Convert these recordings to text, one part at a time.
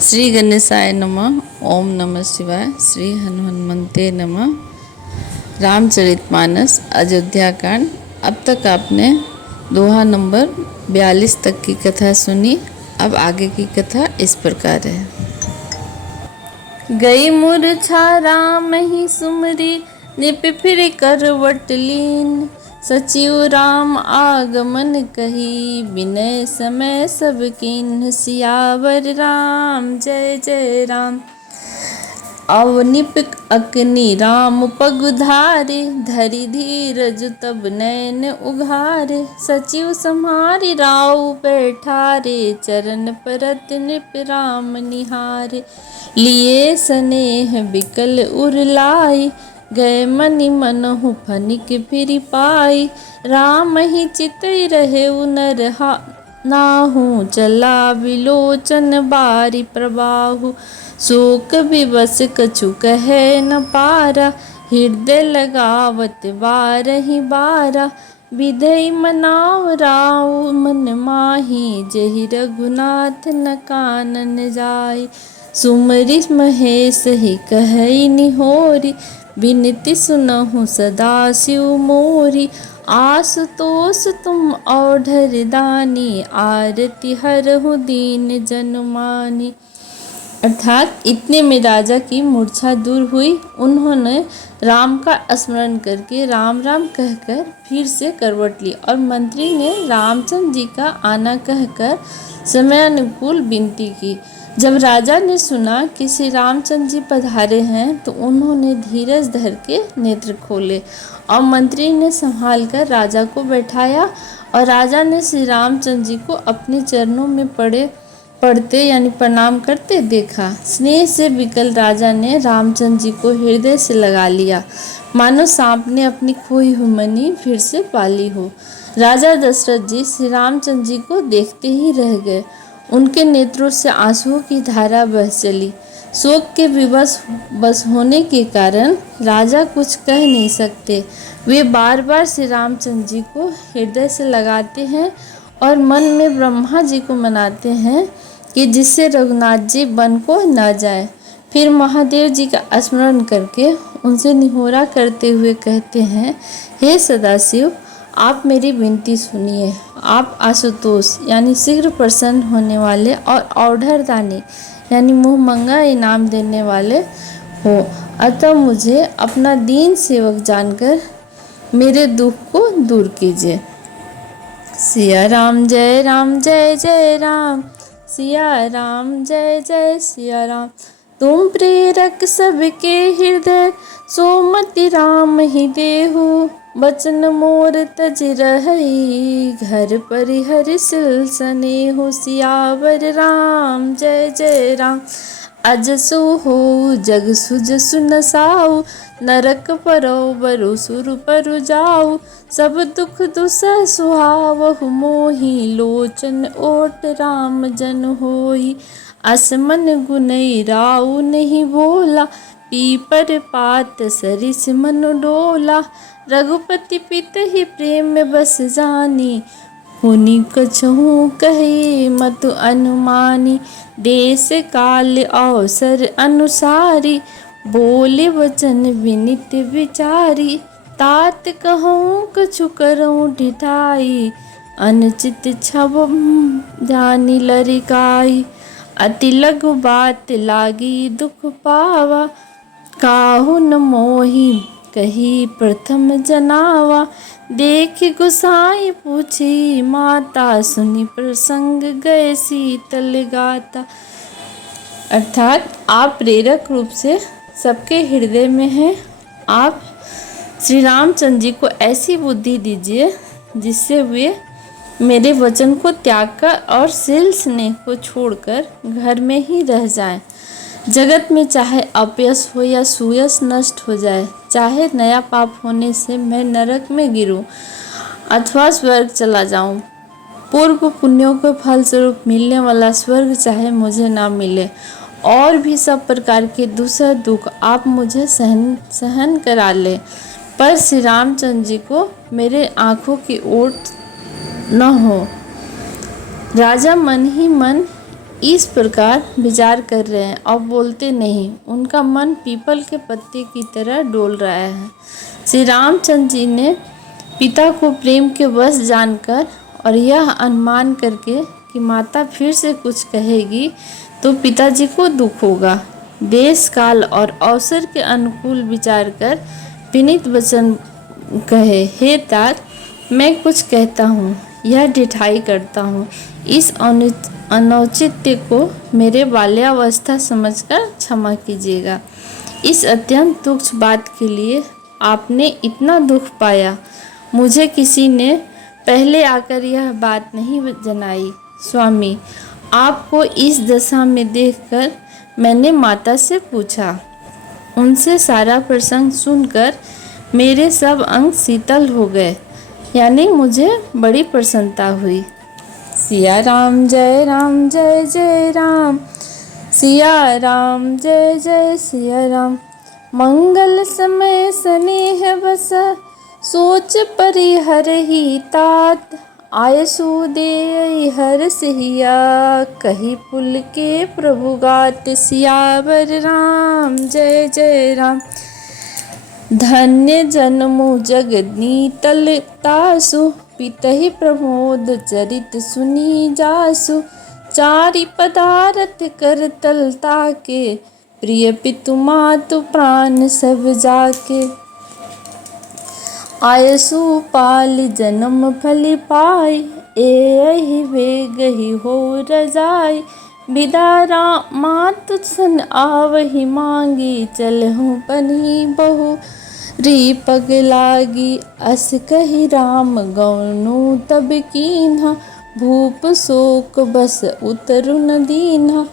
श्री गणेशाय नमः। ओम नमः शिवाय। श्री हनुमंते नमः। रामचरितमानस अयोध्या कांड। अब तक आपने दोहा नंबर 42 तक की कथा सुनी। अब आगे की कथा इस प्रकार है। गई मूर्छा राम ही सुमरी, निप फिर करवट लीन। सचिव राम आगमन कही, विनय समय सब कीन्ह। सियावर राम जय जय राम। अवनिप अकनि राम पगुधारे, धरि धीरज तब नैन उघारे। सचिव सम्हारि राउ बैठारे, चरण परत नृप राम निहारे। लिए स्नेह बिकल उर लाई, गए मनि मनहु फनिक फिरि पाई। राम ही चितई रहे नर नाहु, चला विलोचन बारी प्रबाहु। शोक विवश कछु कहे न पारा, हृदय लगावत बारहि बारा। विधि मनाव राउ मन माही, जहि रघुनाथ न कानन जाई। सुमरि महेश ही कहई निहोरी, विनति सुनहु सदा शिव मोरी। आशुतोष तुम औढ़र दानी, आरती हरहु दीन जन मानी। अर्थात इतने में राजा की मूर्छा दूर हुई। उन्होंने राम का स्मरण करके राम राम कहकर फिर से करवट ली और मंत्री ने रामचंद्र जी का आना कहकर समयानुकूल विनती की। जब राजा ने सुना कि श्री रामचंद्र जी पधारे हैं तो उन्होंने धीरज धर के नेत्र खोले और मंत्री ने संभाल कर राजा को बैठाया और राजा ने श्री रामचंद्र जी को अपने चरणों में पड़ते यानी प्रणाम करते देखा। स्नेह से विकल राजा ने रामचंद्र जी को हृदय से लगा लिया, मानो सांप ने अपनी खोई हुई मणि फिर से पाली हो। राजा दशरथ जी श्री रामचंद्र जी को देखते ही रह गए। उनके नेत्रों से आंसुओं की धारा बह चली। शोक के विवश होने के कारण राजा कुछ कह नहीं सकते। वे बार बार श्री रामचंद्र जी को हृदय से लगाते हैं और मन में ब्रह्मा जी को मनाते हैं कि जिससे रघुनाथ जी वन को न जाए। फिर महादेव जी का स्मरण करके उनसे निहोरा करते हुए कहते हैं, हे सदाशिव, आप मेरी विनती सुनिए। आप आशुतोष यानी शीघ्र प्रसन्न होने वाले और औढ़र दानी यानी मुँह मंगा इनाम देने वाले हो, अतः मुझे अपना दीन सेवक जानकर मेरे दुख को दूर कीजिए। सिया राम जय जय राम, सिया राम जय जय सिया राम। तुम प्रेरक सबके हृदय, सोमति राम ही देहु। बचन मोर तज रहई, घर परिहर सिल सनेहु। सियावर राम जय जय राम। अजसु हो जग सुजसु नसाऊ, नरक परो बरु सुर परु जाऊ। सब दुख दुसह सुहावहु मोहि, लोचन ओट राम जन होई। असमन गुनई राउ नहीं बोला, पीपर पात सरिस मन डोला। रघुपति पित ही प्रेम में बस जानी, हुनि कछहु कहे मत अनुमानी। देश काल अवसर अनुसारी, बोले वचन विनित विचारी। तात कहूँ कछु करऊँ ढिठाई, अनुचित छब जानी लरिकाई। अति लघु बात लागी दुख पावा, काहू न मोहि कही प्रथम जनावा। देख गुसाई पूछी माता, सुनी प्रसंग गए शीतल गाता। अर्थात आप प्रेरक रूप से सबके हृदय में हैं। आप श्री रामचंद्र जी को ऐसी बुद्धि दीजिए जिससे वे मेरे वचन को त्याग कर और शील स्नेह को छोड़कर घर में ही रह जाएं। जगत में चाहे अपयश हो या सुयश नष्ट हो जाए, चाहे नया पाप होने से मैं नरक में गिरूं अथवा स्वर्ग चला जाऊं, पूर्व पुण्यों के फलस्वरूप मिलने वाला स्वर्ग चाहे मुझे ना मिले, और भी सब प्रकार के दूसरा दुख आप मुझे सहन करा ले, पर श्री रामचंद्र जी को मेरे आँखों की ओट न हो। राजा मन ही मन इस प्रकार विचार कर रहे हैं और बोलते नहीं। उनका मन पीपल के पत्ते की तरह डोल रहा है। श्री रामचंद्र जी ने पिता को प्रेम के वश जानकर और यह अनुमान करके कि माता फिर से कुछ कहेगी तो पिताजी को दुख होगा, देश काल और अवसर के अनुकूल विचार कर विनीत वचन कहे, हे तात, मैं कुछ कहता हूँ, यह ढिठाई करता हूँ। इस अनौचित्य को मेरे बाल्यावस्था समझकर क्षमा कीजिएगा। इस अत्यंत तुच्छ बात के लिए आपने इतना दुख पाया। मुझे किसी ने पहले आकर यह बात नहीं जनाई। स्वामी, आपको इस दशा में देखकर मैंने माता से पूछा। उनसे सारा प्रसंग सुनकर मेरे सब अंग शीतल हो गए, यानी मुझे बड़ी प्रसन्नता हुई। सिया राम जय राम जय जय राम, सिया राम जय जय सिया राम। मंगल समय स्नेह बस, सोच परिहर ही तात। आयसु दे हर सिया, कही पुल के प्रभु गात। सियावर राम जय जय राम। धन्य जन्मो जगनी तल तासु, पितहि प्रमोद चरित सुनी जासु। चारि पदारथ कर तल ताके, प्रिय पितु मातु प्राण सब जाके। आयसु पाल जन्म फल पाई, एहि वेगहि हो रजाई। बिदा मातु सन आवहि मांगी, चलहु पनी बहु री पग लागी। अस कहि राम गौनु तब कीन्हा, भूप शोक बस उतरु न दीन्हा।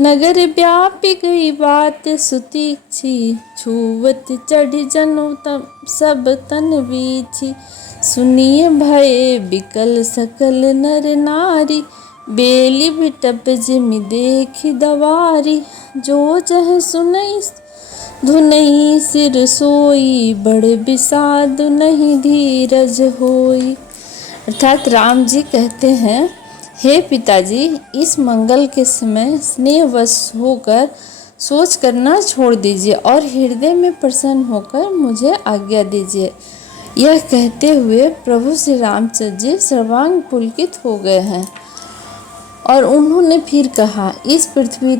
नगर व्यापी गई बात सुतीक्षी, छुवत चढ़ जनु सब तन बीछी। सुनिए भय बिकल सकल नर नारी, बेली बिटप जिमि देखी दवारी। जो जह सुनई धुनई सिर सोई, बड़े विषाद नहीं धीरज होई। अर्थात राम जी कहते हैं, हे पिताजी, इस मंगल के समय स्नेहवश होकर सोच करना छोड़ दीजिए और हृदय में प्रसन्न होकर मुझे आज्ञा दीजिए। यह कहते हुए प्रभु श्री रामचंद्र जी सर्वांग पुलकित हो गए हैं और उन्होंने फिर कहा, इस पृथ्वी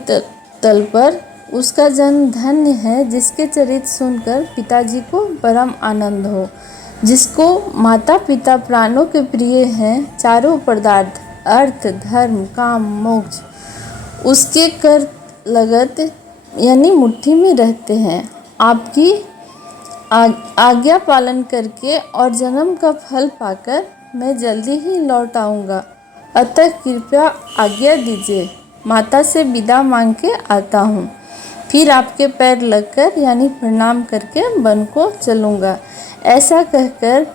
तल पर उसका जन्म धन्य है जिसके चरित्र सुनकर पिताजी को परम आनंद हो, जिसको माता पिता प्राणों के प्रिय हैं। चारों पदार्थ अर्थ धर्म काम मोक्ष उसके कर लगत यानी मुट्ठी में रहते हैं। आपकी आज्ञा पालन करके और जन्म का फल पाकर मैं जल्दी ही लौट आऊँगा, अतः कृपया आज्ञा दीजिए। माता से विदा मांग के आता हूँ, फिर आपके पैर लगकर यानी प्रणाम करके वन को चलूँगा। ऐसा कहकर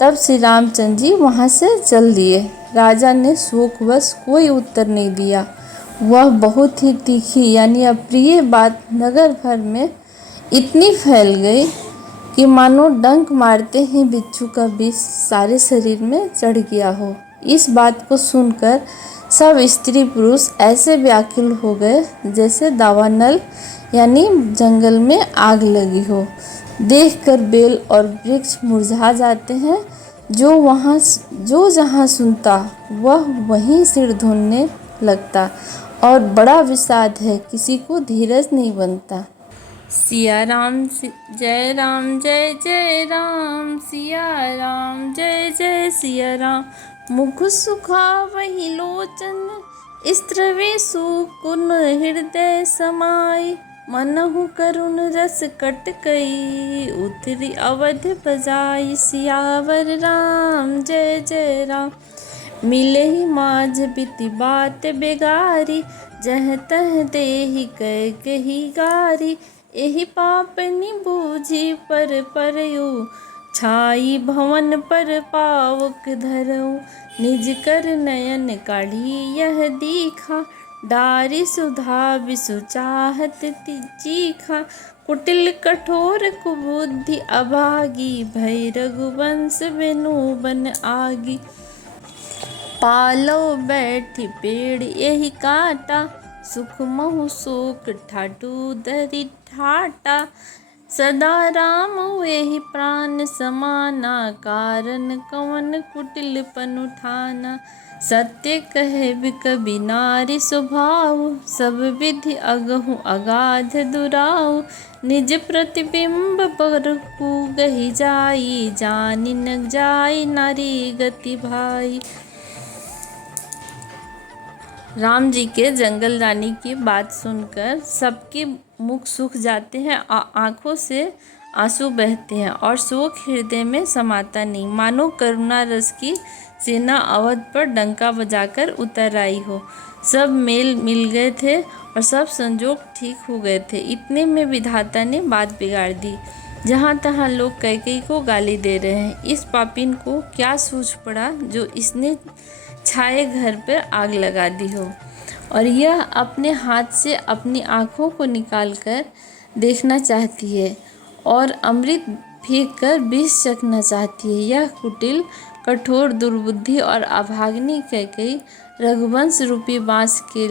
तब श्री रामचंद्र जी वहाँ से चल दिए। राजा ने शोकवश कोई उत्तर नहीं दिया। वह बहुत ही तीखी यानी अप्रिय बात नगर भर में इतनी फैल गई कि मानो डंक मारते ही बिच्छू का विष सारे शरीर में चढ़ गया हो। इस बात को सुनकर सब स्त्री पुरुष ऐसे व्याकुल हो गए जैसे दावानल यानी जंगल में आग लगी हो। देखकर बेल और वृक्ष मुरझा जाते हैं। जो जहाँ सुनता वह वहीं सिर धुनने लगता और बड़ा विषाद है, किसी को धीरज नहीं बनता। सिया राम जय राम जय जय राम, सिया राम जय जय सिया राम। मुख सुखावहि लोचन, स्त्रवे सुकुन हृदय समाई। मनहु करुण रस कटकई, उतरी अवध बजाई। सियावर राम जय जय राम। मिले ही माझ बिति बात बेगारी, जह तह देहि कै कही गारी। एहि पापनि बूझी पर परयु, छाई भवन पर पावक धरऊ। निज कर नयन काढ़ी यह दीखा, डारी सुधा विसु चाहत चीखा। कुटिल कठोर कुबुद्धि अभागी, भय रघुवंश बिनु बन आगी। पालो बैठी पेड़ यही काटा, सुख महु शोक ठाटू धरि ठाटा। सदा राम वेहि प्राण समाना, कारण कवन कुटिल पनु ठाना। सत्य कहे कबि नारी स्वभाव, सब विधि अगहु अगाध दुराऊ। निज प्रतिबिंब परखु गहि जाई, जानि न जाई नारी गति भाई। राम जी के जंगल जाने की बात सुनकर सबके मुख सूख जाते हैं और आंखों से आंसू बहते हैं और शोक हृदय में समाता नहीं, मानो करुणा रस की सेना अवध पर डंका बजाकर उतर आई हो। सब मेल मिल गए थे और सब संजोग ठीक हो गए थे। इतने में विधाता ने बात बिगाड़ दी। जहाँ तहाँ लोग कैकेयी को गाली दे रहे हैं। इस पापिन को क्या सूझ पड़ा जो इसने छाए घर पर आग लगा दी हो, और यह अपने हाथ से अपनी आँखों को निकालकर देखना चाहती है और अमृत फेंक कर विष चखना चाहती है। यह कुटिल कठोर दुर्बुद्धि और अभागिनी कैकेयी रघुवंश रूपी बाँस के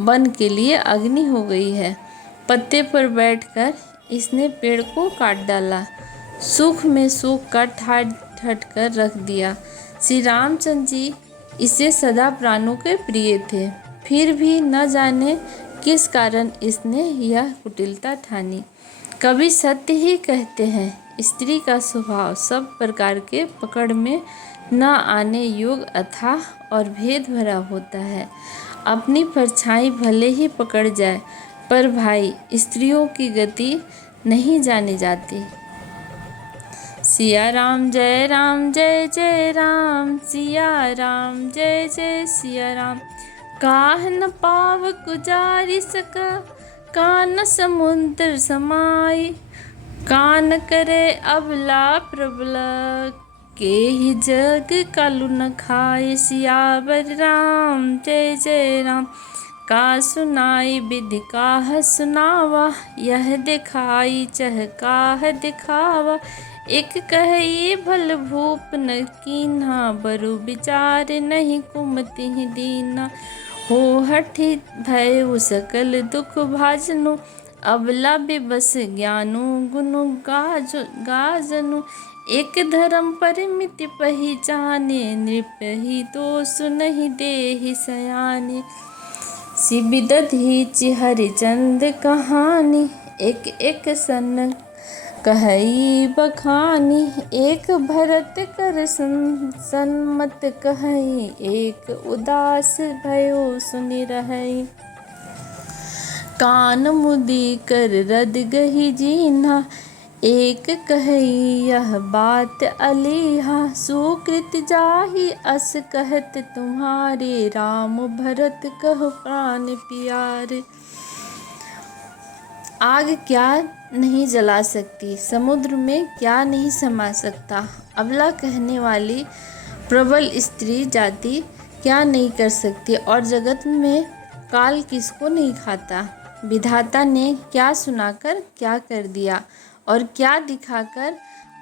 वन के लिए अग्नि हो गई है। पत्ते पर बैठकर इसने पेड़ को काट डाला, सुख में सुख का ठाट ठाट कर रख दिया। श्री रामचंद्र जी इसे सदा प्राणों के प्रिय थे, फिर भी न जाने किस कारण इसने यह कुटिलता ठानी। कवि सत्य ही कहते हैं, स्त्री का स्वभाव सब प्रकार के पकड़ में न आने योग्य अथाह और भेद भरा होता है। अपनी परछाई भले ही पकड़ जाए, पर भाई स्त्रियों की गति नहीं जानी जाती। सिया राम जय राम, सिया राम जय जय सिया राम। काह न पाव गुजारि सका, कान समुद्र समाई। कान करे अबला प्रबला, के ही जग कालू न खाए। सियावर राम जय जय राम। का सुनाई विधि काह सुनावा, यह दिखाई चह काह दिखावा। एक कही भल भूप न कीन्हा, बरु विचार नहीं कुमति दीना। हो हठि भयउ सकल दुख भाजनु, अबला बिबस ज्ञानु गुनु गाजनु। एक धर्म परिमिति पहिचाने, नृप ही दोष नहीं देहि सयाने। सिबिदधि हरिचंद कहानी, एक एक सन कहई बखानी। एक भरत कर सन्मत कहई, एक उदास भयो सुनि रहई। कान मुदी कर रद गही जीना, एक कहई यह बात अलीहा। सुकृत जाहि अस कहत तुम्हारे, राम भरत कहो प्राण प्यारे। आग क्या नहीं जला सकती, समुद्र में क्या नहीं समा सकता। अबला कहने वाली प्रबल स्त्री जाति क्या नहीं कर सकती, और जगत में काल किसको नहीं खाता। विधाता ने क्या सुनाकर क्या कर दिया और क्या दिखाकर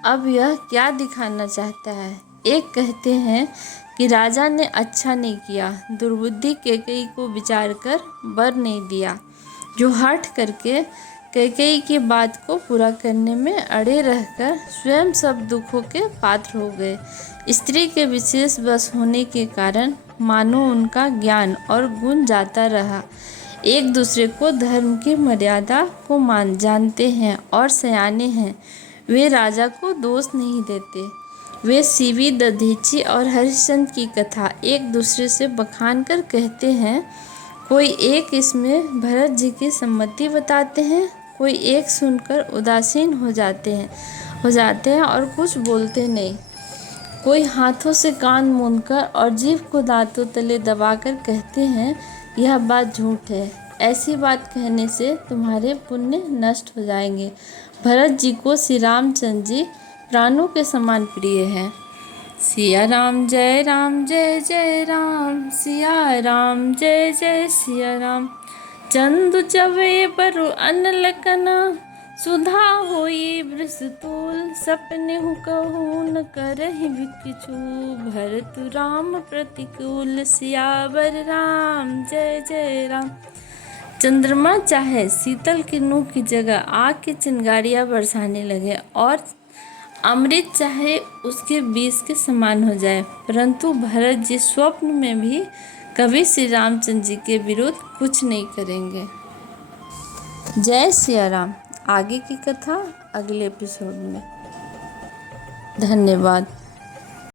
अब यह क्या दिखाना चाहता है। एक कहते हैं कि राजा ने अच्छा नहीं किया, दुर्बुद्धि कैकेयी को विचार कर वर नहीं दिया, जो हठ करके कैकेयी की बात को पूरा करने में अड़े रहकर स्वयं सब दुखों के पात्र हो गए। स्त्री के विशेष बस होने के कारण मानो उनका ज्ञान और गुण जाता रहा। एक दूसरे को धर्म की मर्यादा को जानते हैं और सयाने हैं। वे राजा को दोष नहीं देते। वे सीवी दधीची और हरिश्चंद्र की कथा एक दूसरे से बखान कर कहते हैं। कोई एक इसमें भरत जी की सम्मति बताते हैं, कोई एक सुनकर उदासीन हो जाते हैं और कुछ बोलते नहीं। कोई हाथों से कान मूंदकर और जीभ को दांतों तले दबाकर कहते हैं, यह बात झूठ है, ऐसी बात कहने से तुम्हारे पुण्य नष्ट हो जाएंगे। भरत जी को श्री रामचंद्र जी प्राणों के समान प्रिय हैं। सिया राम जय राम, सिया राम जय जय सिया राम। चंदु चवे बरु अनलकना, सुधा होई वृषतूल। सपने कहूँ न करहि विकचू, भरत राम प्रतिकूल। सियावर राम जय जय राम। चंद्रमा चाहे शीतल किरणों की जगह आग की चिंगारियां बरसाने लगे और अमृत चाहे उसके विष के समान हो जाए, परंतु भरत जी स्वप्न में भी कभी श्री रामचंद्र जी के विरुद्ध कुछ नहीं करेंगे। जय सिया राम। आगे की कथा अगले एपिसोड में। धन्यवाद।